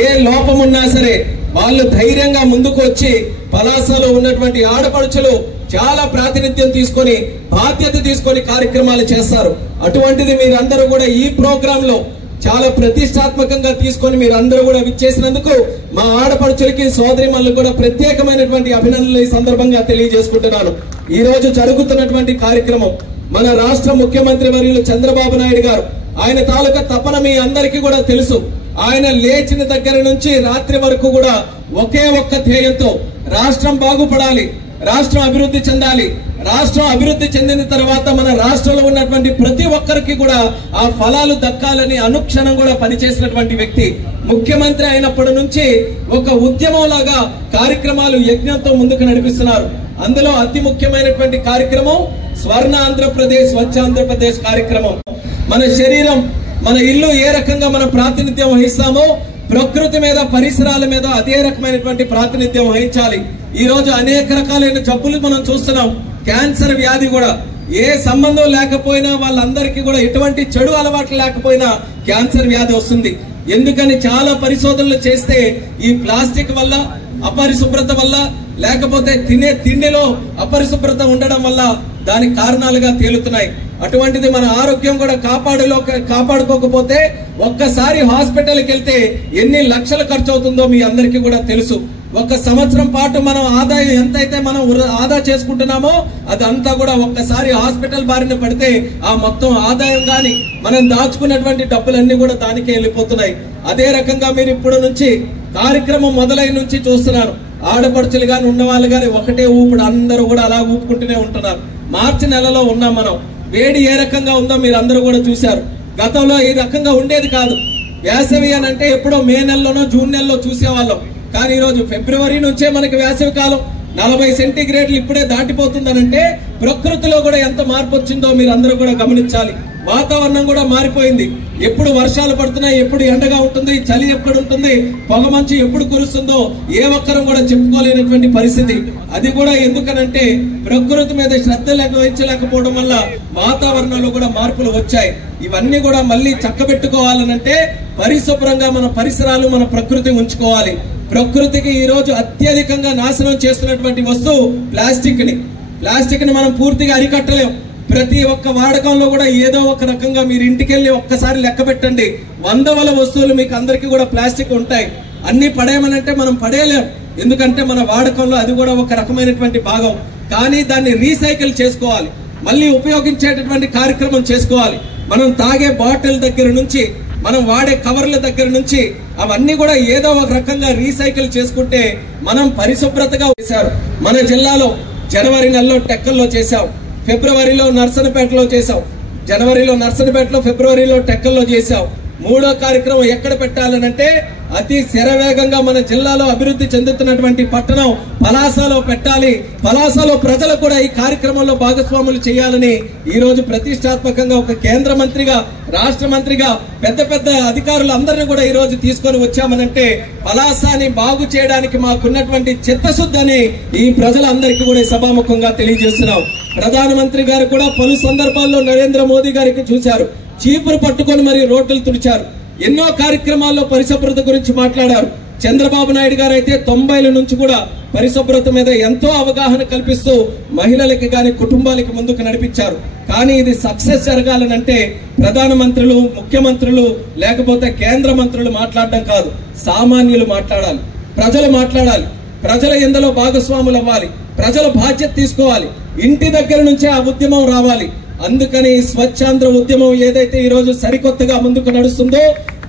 ఏ లోపమున్నా సరే వాళ్ళు ధైర్యంగా ముందుకు వచ్చి పలాసలో ఉన్నటువంటి ఆడపడుచులు చాలా ప్రాతినిధ్యం తీసుకొని బాధ్యత తీసుకొని కార్యక్రమాలు చేస్తారు. అటువంటిది మీరందరూ కూడా ఈ ప్రోగ్రామ్ లో చాలా ప్రతిష్టాత్మకంగా తీసుకొని మీరు అందరూ కూడా విచ్చేసినందుకు మా ఆడపడుచులకి సోదరిమణులకు కూడా ప్రత్యేకమైనటువంటి అభినందనలు ఈ సందర్భంగా తెలియజేసుకుంటున్నాను. ఈ రోజు జరుగుతున్నటువంటి కార్యక్రమం మన రాష్ట్ర ముఖ్యమంత్రి వర్యులు చంద్రబాబు నాయుడు గారు, ఆయన తాలూకా తపన మీ అందరికీ కూడా తెలుసు. ఆయన లేచిన దగ్గర నుంచి రాత్రి వరకు కూడా ఒకే ఒక్క ధ్యేయంతో రాష్ట్రం బాగుపడాలి, రాష్ట్రం అభివృద్ధి చెందాలి, రాష్ట్రం అభివృద్ధి చెందిన తర్వాత మన రాష్ట్రంలో ఉన్నటువంటి ప్రతి ఒక్కరికి కూడా ఆ ఫలాలు దక్కాలని అనుక్షణం కూడా పనిచేసినటువంటి వ్యక్తి. ముఖ్యమంత్రి అయినప్పటి నుంచి ఒక ఉద్యమంలాగా కార్యక్రమాలు యజ్ఞంతో ముందుకు నడిపిస్తున్నారు. అందులో అతి ముఖ్యమైనటువంటి కార్యక్రమం స్వర్ణ ఆంధ్రప్రదేశ్, స్వచ్ఛ ఆంధ్రప్రదేశ్ కార్యక్రమం. మన శరీరం, మన ఇల్లు ఏ రకంగా మనం ప్రాతినిధ్యం వహిస్తామో ప్రకృతి మీద, పరిసరాల మీద అదే రకమైనటువంటి ప్రాతినిధ్యం వహించాలి. ఈ రోజు అనేక రకాలైన జబ్బులు మనం చూస్తున్నాం. క్యాన్సర్ వ్యాధి కూడా ఏ సంబంధం లేకపోయినా వాళ్ళందరికీ కూడా ఎటువంటి చెడు అలవాట్లు లేకపోయినా క్యాన్సర్ వ్యాధి వస్తుంది. ఎందుకని చాలా పరిశోధనలు చేస్తే ఈ ప్లాస్టిక్ వల్ల, అపరిశుభ్రత వల్ల, లేకపోతే తినే తిండిలో అపరిశుభ్రత ఉండడం వల్ల దానికి కారణాలుగా తేలుతున్నాయి. అటువంటిది మన ఆరోగ్యం కూడా కాపాడుకోకపోతే ఒక్కసారి హాస్పిటల్కి వెళ్తే ఎన్ని లక్షలు ఖర్చు అవుతుందో మీ అందరికీ కూడా తెలుసు. ఒక సంవత్సరం పాటు మనం ఆదాయం ఎంతైతే మనం ఆదా చేసుకుంటున్నామో అదంతా కూడా ఒక్కసారి హాస్పిటల్ బారిన పడితే ఆ మొత్తం ఆదాయం గాని మనం దాచుకున్నటువంటి డబ్బులన్నీ కూడా దానికే వెళ్ళిపోతున్నాయి. అదే రకంగా మీరు ఇప్పుడు నుంచి కార్యక్రమం మొదలైన నుంచి చూస్తున్నారు. ఆడపడుచులు గాని ఉన్నవాళ్ళు గాని ఒకటే ఊపుడు, అందరూ కూడా అలా ఊపుకుంటూనే ఉంటున్నారు. మార్చి నెలలో ఉన్నాం మనం. వేడి ఏ రకంగా ఉందో మీరు అందరూ కూడా చూశారు. గతంలో ఈ రకంగా ఉండేది కాదు. వేసవి అని అంటే ఎప్పుడో మే నెలలోనో జూన్ నెలలో చూసేవాళ్ళం. కానీ ఈ రోజు ఫిబ్రవరి నుంచే మనకి వేసవి కాలం. 40 సెంటీగ్రేడ్లు ఇప్పుడే దాటిపోతుందనంటే ప్రకృతిలో కూడా ఎంత మార్పు వచ్చిందో మీరు అందరూ కూడా గమనించాలి. వాతావరణం కూడా మారిపోయింది. ఎప్పుడు వర్షాలు పడుతున్నాయి, ఎప్పుడు ఎండగా ఉంటుంది, చలి ఎప్పుడు ఉంటుంది, పొగమంచు ఎప్పుడు కురుస్తుందో ఏ ఒక్కరం కూడా చెప్పుకోలేనటువంటి పరిస్థితి. అది కూడా ఎందుకనంటే ప్రకృతి మీద శ్రద్ధ వహించలేకపోవడం వల్ల వాతావరణంలో కూడా మార్పులు వచ్చాయి. ఇవన్నీ కూడా మళ్ళీ చక్కబెట్టుకోవాలనంటే పరిశుభ్రంగా మన పరిసరాలు, మన ప్రకృతి ఉంచుకోవాలి. ప్రకృతికి ఈ రోజు అత్యధికంగా నాశనం చేస్తున్నటువంటి వస్తువు ప్లాస్టిక్ ని మనం పూర్తిగా అరికట్టలేం. ప్రతి ఒక్క వాడకంలో కూడా ఏదో ఒక రకంగా మీరు ఇంటికి వెళ్ళి ఒక్కసారి లెక్క పెట్టండి, 100 వస్తువులు మీకు అందరికీ కూడా ప్లాస్టిక్ ఉంటాయి. అన్ని పడేయమనంటే మనం పడేయలేం. ఎందుకంటే మన వాడకంలో అది కూడా ఒక రకమైనటువంటి భాగం. కానీ దాన్ని రీసైకిల్ చేసుకోవాలి, మళ్ళీ ఉపయోగించేటటువంటి కార్యక్రమం చేసుకోవాలి. మనం తాగే బాటిల్ దగ్గర నుంచి, మనం వాడే కవర్ల దగ్గర నుంచి అవన్నీ కూడా ఏదో ఒక రకంగా రీసైకిల్ చేసుకుంటే మనం పరిశుభ్రతగా చేశారు. మన జిల్లాలో జనవరి నెలలో టెక్కల్లో చేశాం, ఫిబ్రవరిలో నర్సనపేటలో చేశాం, జనవరిలో నర్సనపేటలో, ఫిబ్రవరిలో టెక్కల్లో చేశాం. 3వ కార్యక్రమం ఎక్కడ పెట్టాలనంటే అతి శరవేగంగా మన జిల్లాలో అభివృద్ధి చెందుతున్నటువంటి పట్టణం పలాసలో పెట్టాలి. పలాసలో ప్రజలు కూడా ఈ కార్యక్రమంలో భాగస్వాములు చేయాలని ఈ రోజు ప్రతిష్టాత్మకంగా ఒక కేంద్ర మంత్రిగా, రాష్ట్ర మంత్రిగా పెద్ద పెద్ద అధికారులు అందరినీ కూడా ఈ రోజు తీసుకొని వచ్చామనంటే పలాసాని బాగు చేయడానికి మాకున్నటువంటి చిత్తశుద్ధిని ఈ ప్రజలందరికీ కూడా సభాముఖంగా తెలియజేస్తున్నాం. ప్రధానమంత్రి గారు కూడా పలు సందర్భాల్లో నరేంద్ర మోదీ గారికి చూశారు, చీపురు పట్టుకొని మరి రోడ్లు తుడిచారు. ఎన్నో కార్యక్రమాల్లో పరిశుభ్రత గురించి మాట్లాడారు. చంద్రబాబు నాయుడు గారు అయితే 90ల నుంచి కూడా పరిశుభ్రత మీద ఎంతో అవగాహన కల్పిస్తూ మహిళలకి గాని కుటుంబాలకి ముందుకు నడిపించారు. కానీ ఇది సక్సెస్ జరగాలనంటే ప్రధానమంత్రులు, ముఖ్యమంత్రులు, లేకపోతే కేంద్ర మంత్రులు మాట్లాడడం కాదు, సామాన్యులు మాట్లాడాలి, ప్రజలు మాట్లాడాలి, ప్రజలు ఎందులో భాగస్వాములు అవ్వాలి, ప్రజల బాధ్యత తీసుకోవాలి. ఇంటి దగ్గర నుంచే ఆ ఉద్యమం రావాలి. అందుకని స్వచ్ఛాంధ్ర ఉద్యమం ఏదైతే ఈ రోజు సరికొత్తగా ముందుకు నడుస్తుందో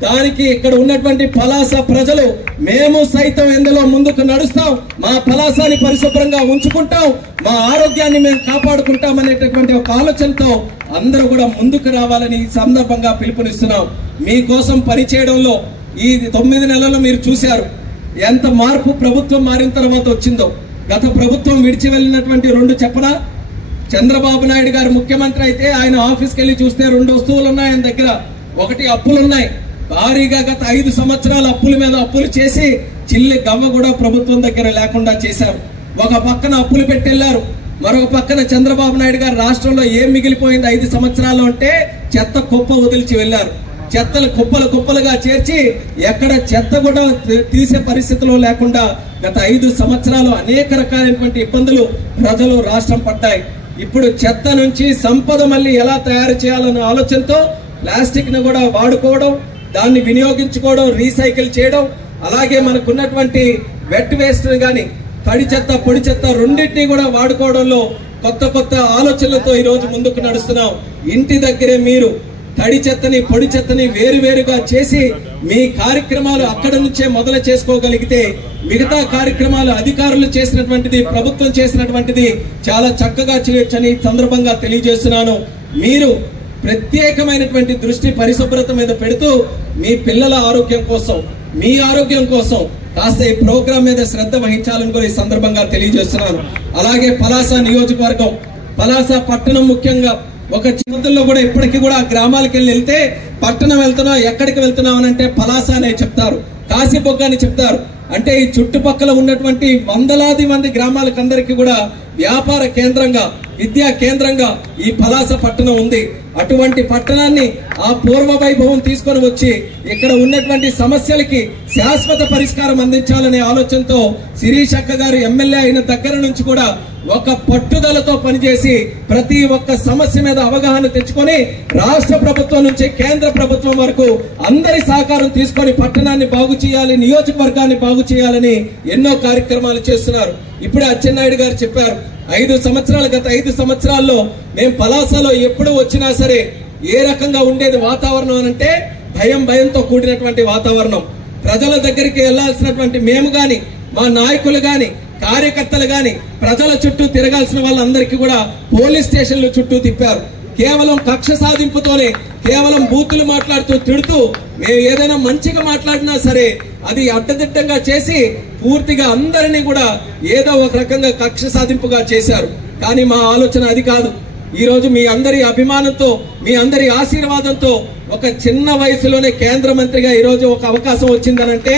దానికి ఇక్కడ ఉన్నటువంటి పలాస ప్రజలు మేము సైతం ఎందులో ముందుకు నడుస్తాం, మా పలాసాని పరిశుభ్రంగా ఉంచుకుంటాం, మా ఆరోగ్యాన్ని మేము కాపాడుకుంటాం అనేటటువంటి ఒక ఆలోచనతో అందరూ కూడా ముందుకు రావాలని ఈ సందర్భంగా పిలుపునిస్తున్నాం. మీకోసం పనిచేయడంలో ఈ 9 నెలల్లో మీరు చూశారు ఎంత మార్పు ప్రభుత్వం మారిన తర్వాత వచ్చిందో. గత ప్రభుత్వం విడిచి వెళ్ళినటువంటి 2 చెప్పనా? చంద్రబాబు నాయుడు గారు ముఖ్యమంత్రి అయితే ఆయన ఆఫీస్కి వెళ్ళి చూస్తే 2 వస్తువులు ఉన్నాయి ఆయన దగ్గర. ఒకటి అప్పులున్నాయి, భారీగా గత 5 సంవత్సరాలు అప్పుల మీద అప్పులు చేసి చిల్లి గవ్వ కూడా ప్రభుత్వం దగ్గర లేకుండా చేశారు. ఒక పక్కన అప్పులు పెట్టెళ్లారు, మరొక పక్కన చంద్రబాబు నాయుడు గారు రాష్ట్రంలో ఏం మిగిలిపోయింది 5 సంవత్సరాలు అంటే చెత్త కుప్ప వదిలిచి వెళ్లారు. చెత్తలు కుప్పలు కుప్పలుగా చేర్చి ఎక్కడ చెత్త కూడా తీసే పరిస్థితిలో లేకుండా గత 5 సంవత్సరాలు అనేక రకాలైనటువంటి ఇబ్బందులు ప్రజలు రాష్ట్రం పడ్డాయి. ఇప్పుడు చెత్త నుంచి సంపద మళ్ళీ ఎలా తయారు చేయాలన్న ఆలోచనతో ప్లాస్టిక్ ను కూడా వాడుకోవడం, దాన్ని వినియోగించుకోవడం, రీసైకిల్ చేయడం, అలాగే మనకున్నటువంటి వెట్ వేస్ట్ గాని తడి చెత్త పొడి చెత్త రెండింటినీ కూడా వాడుకోవడంలో కొత్త కొత్త ఆలోచనలతో ఈ రోజు ముందుకు నడుస్తున్నాం. ఇంటి దగ్గరే మీరు తడి చెత్తని పొడి చెత్తని వేరువేరుగా చేసి మీ కార్యక్రమాలు అక్కడ నుంచే మొదలు చేసుకోగలిగితే మిగతా కార్యక్రమాలు అధికారులు చేసినటువంటిది, ప్రభుత్వం చేసినటువంటిది చాలా చక్కగా చేయొచ్చని సందర్భంగా తెలియజేస్తున్నాను. మీరు ప్రత్యేకమైనటువంటి దృష్టి పరిశుభ్రత మీద పెడుతూ మీ పిల్లల ఆరోగ్యం కోసం, మీ ఆరోగ్యం కోసం కాస్త ఈ ప్రోగ్రాం మీద శ్రద్ధ వహించాలని కూడా ఈ సందర్భంగా తెలియజేస్తున్నాను. అలాగే పలాస నియోజకవర్గం, పలాస పట్టణం ముఖ్యంగా ఒక చిన్నలో కూడా ఇప్పటికీ కూడా గ్రామాలకు వెళ్తే పట్టణం వెళ్తున్నా ఎక్కడికి వెళ్తున్నాం అని అంటే పలాస అనే చెప్తారు, కాశీబొగ్గ అని చెప్తారు. అంటే ఈ చుట్టుపక్కల ఉన్నటువంటి వందలాది మంది గ్రామాలకందరికీ కూడా వ్యాపార కేంద్రంగా, విద్యా కేంద్రంగా ఈ పలాస పట్టణం ఉంది. అటువంటి పట్టణాన్ని ఆ పూర్వ వైభవం తీసుకొని వచ్చి ఇక్కడ ఉన్నటువంటి సమస్యలకి శాశ్వత పరిష్కారం అందించాలనే ఆలోచనతో శిరీష్ అక్క గారు ఎమ్మెల్యే అయిన దగ్గర నుంచి కూడా ఒక పట్టుదలతో పనిచేసి ప్రతి ఒక్క సమస్య మీద అవగాహన తెచ్చుకొని రాష్ట్ర ప్రభుత్వం నుంచి కేంద్ర ప్రభుత్వం వరకు అందరి సహకారం తీసుకొని పట్టణాన్ని బాగు చేయాలి, నియోజకవర్గాన్ని బాగు చేయాలని ఎన్నో కార్యక్రమాలు చేస్తున్నారు. ఇప్పుడే అచ్చెన్నాయుడు గారు చెప్పారు, గత 5 సంవత్సరాల్లో మేము పలాసలో ఎప్పుడు వచ్చినా సరే ఏ రకంగా ఉండేది వాతావరణం అనంటే భయంతో కూడినటువంటి వాతావరణం. ప్రజల దగ్గరికి వెళ్లాల్సినటువంటి మేము గాని, మా నాయకులు గాని, కార్యకర్తలు గాని ప్రజల చుట్టూ తిరగాల్సిన వాళ్ళందరికీ కూడా పోలీస్ స్టేషన్ల చుట్టూ తిప్పారు. కేవలం కక్ష సాధింపుతోనే, కేవలం బూతులు మాట్లాడుతూ తిడుతూ మేము ఏదైనా మంచిగా మాట్లాడినా సరే అది అడ్డదిడ్డంగా చేసి పూర్తిగా అందరినీ కూడా ఏదో ఒక రకంగా కక్ష సాధింపుగా చేశారు. కానీ మా ఆలోచన అది కాదు. ఈ రోజు మీ అందరి అభిమానంతో, మీ అందరి ఆశీర్వాదంతో ఒక చిన్న వయసులోనే కేంద్ర మంత్రిగా ఈ రోజు ఒక అవకాశం వచ్చిందనంటే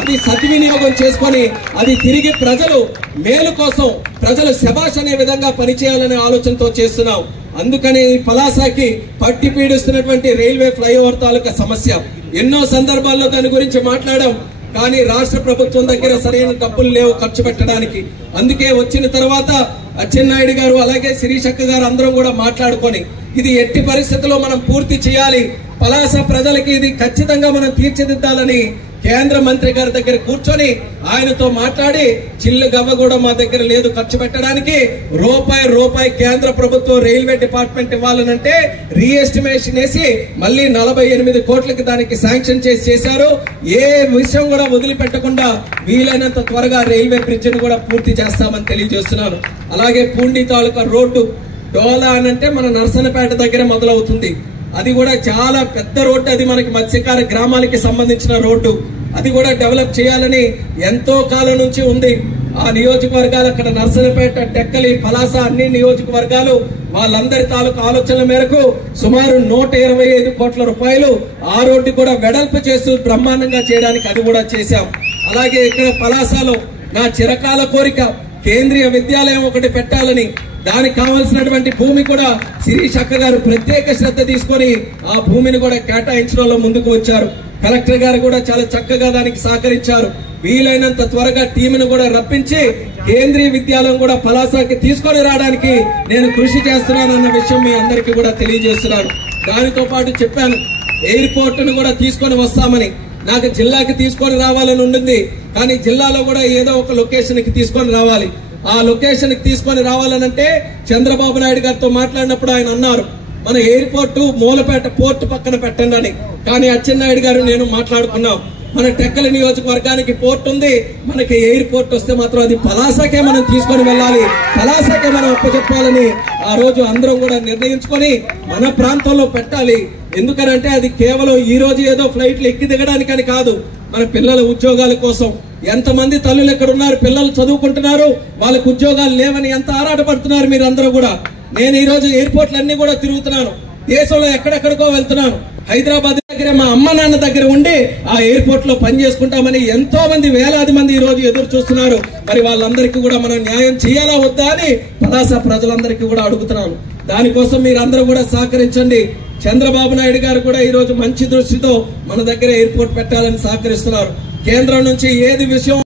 అది సద్వినియోగం చేసుకొని అది తిరిగి ప్రజలు మేలు కోసం, ప్రజలు శభాష్ అనే విధంగా పనిచేయాలనే ఆలోచనతో చేస్తున్నాం. అందుకని పలాసకి పట్టి పీడిస్తున్నటువంటి రైల్వే ఫ్లైఓవర్ తాలూకా సమస్య ఎన్నో సందర్భాల్లో దాని గురించి మాట్లాడాం. కానీ రాష్ట్ర ప్రభుత్వం దగ్గర సరైన డబ్బులు లేవు ఖర్చు పెట్టడానికి. అందుకే వచ్చిన తర్వాత అచ్చెన్నాయుడు గారు అలాగే శిరీష్ అక్క గారు అందరం కూడా మాట్లాడుకొని ఇది ఎట్టి పరిస్థితుల్లో మనం పూర్తి చేయాలి, పలాస ప్రజలకి ఇది ఖచ్చితంగా మనం తీర్చిదిద్దాలని కేంద్ర మంత్రి గారి దగ్గర కూర్చొని ఆయనతో మాట్లాడి చిల్లు గవ్వ కూడా మా దగ్గర లేదు ఖర్చు పెట్టడానికి, రూపాయి కేంద్ర ప్రభుత్వం రైల్వే డిపార్ట్మెంట్ ఇవ్వాలనంటే రీఎస్టిమేషన్ వేసి మళ్ళీ 48 కోట్లకి దానికి శాంక్షన్ చేశారు. ఏ విషయం కూడా వదిలిపెట్టకుండా వీలైనంత త్వరగా రైల్వే బ్రిడ్జ్ ను కూడా పూర్తి చేస్తామని తెలియజేస్తున్నాను. అలాగే పూండి తాలూకా రోడ్డు డోలా అనంటే మన నర్సనపేట దగ్గర మొదలవుతుంది. అది కూడా చాలా పెద్ద రోడ్డు, అది మనకి మత్స్యకార గ్రామాలకి సంబంధించిన రోడ్డు. అది కూడా డెవలప్ చేయాలని ఎంతో కాలం నుంచి ఉంది. ఆ నియోజకవర్గాలు అక్కడ నర్సనపేట, టెక్కలి, పలాస అన్ని నియోజకవర్గాలు వాళ్ళందరి తాలూకు ఆలోచనల మేరకు సుమారు 125 కోట్ల రూపాయలు ఆ రోడ్డు కూడా వెడల్పు చేస్తూ బ్రహ్మాండంగా చేయడానికి అది కూడా చేశాం. అలాగే ఇక్కడ పలాసలో నా చిరకాల కోరిక కేంద్రీయ విద్యాలయం ఒకటి పెట్టాలని, దానికి కావాల్సినటువంటి భూమి కూడా శిరీష్ అక్క గారు ప్రత్యేక శ్రద్ధ తీసుకొని ఆ భూమిని కూడా కేటాయించడంలో ముందుకు వచ్చారు. కలెక్టర్ గారు కూడా చాలా చక్కగా దానికి సహకరించారు. వీలైనంత త్వరగా టీంను కూడా రప్పించి కేంద్రీయ విద్యాలయం కూడా పలాసకి తీసుకొని రావడానికి నేను కృషి చేస్తున్నానన్న విషయం మీ అందరికీ కూడా తెలియజేస్తున్నాను. దానితో పాటు చెప్పాను ఎయిర్పోర్ట్ ను కూడా తీసుకొని వస్తామని. నాకు జిల్లాకి తీసుకొని రావాలని ఉంటుంది, కానీ జిల్లాలో కూడా ఏదో ఒక లొకేషన్ కి తీసుకొని రావాలి. ఆ లొకేషన్ కి తీసుకొని రావాలనంటే చంద్రబాబు నాయుడు గారితో మాట్లాడినప్పుడు ఆయన అన్నారు మన ఎయిర్పోర్ట్ మూలపేట పోర్ట్ పక్కన పెట్టండి అని. కానీ అచ్చెన్నాయుడు గారు నేను మాట్లాడుకున్నాం, మన టెక్కలి నియోజకవర్గానికి పోర్ట్ ఉంది, మనకి ఎయిర్పోర్ట్ వస్తే మాత్రం అది పలాసకే మనం తీసుకొని వెళ్ళాలి, పలాసకే మనం అప్పచెప్పాలని ఆ రోజు అందరం కూడా నిర్ణయించుకొని మన ప్రాంతంలో పెట్టాలి. ఎందుకనంటే అది కేవలం ఈ రోజు ఏదో ఫ్లైట్లు ఎక్కి దిగడానికని కాదు, మన పిల్లల ఉద్యోగాల కోసం. ఎంతమంది తల్లులు ఎక్కడ ఉన్నారు, పిల్లలు చదువుకుంటున్నారు, వాళ్ళకు ఉద్యోగాలు లేవని ఎంత ఆరాటపడుతున్నారు మీరు అందరూ కూడా. నేను ఈ రోజు ఎయిర్పోర్ట్లన్నీ కూడా తిరుగుతున్నాను, దేశంలో ఎక్కడెక్కడికో వెళ్తున్నాను. హైదరాబాద్ దగ్గర మా అమ్మ నాన్న దగ్గర ఉండి ఆ ఎయిర్పోర్ట్ లో పని చేసుకుంటామని ఎంతో మంది, వేలాది మంది ఈ రోజు ఎదురు చూస్తున్నారు. మరి వాళ్ళందరికీ కూడా మనం న్యాయం చేయాలా వద్దా అని పలాస ప్రజలందరికీ కూడా అడుగుతున్నాను. దానికోసం మీరందరూ కూడా సహకరించండి. చంద్రబాబు నాయుడు గారు కూడా ఈ రోజు మంచి దృష్టితో మన దగ్గర ఎయిర్పోర్ట్ పెట్టాలని సహకరిస్తున్నారు. కేంద్రం నుంచి ఏది విషయం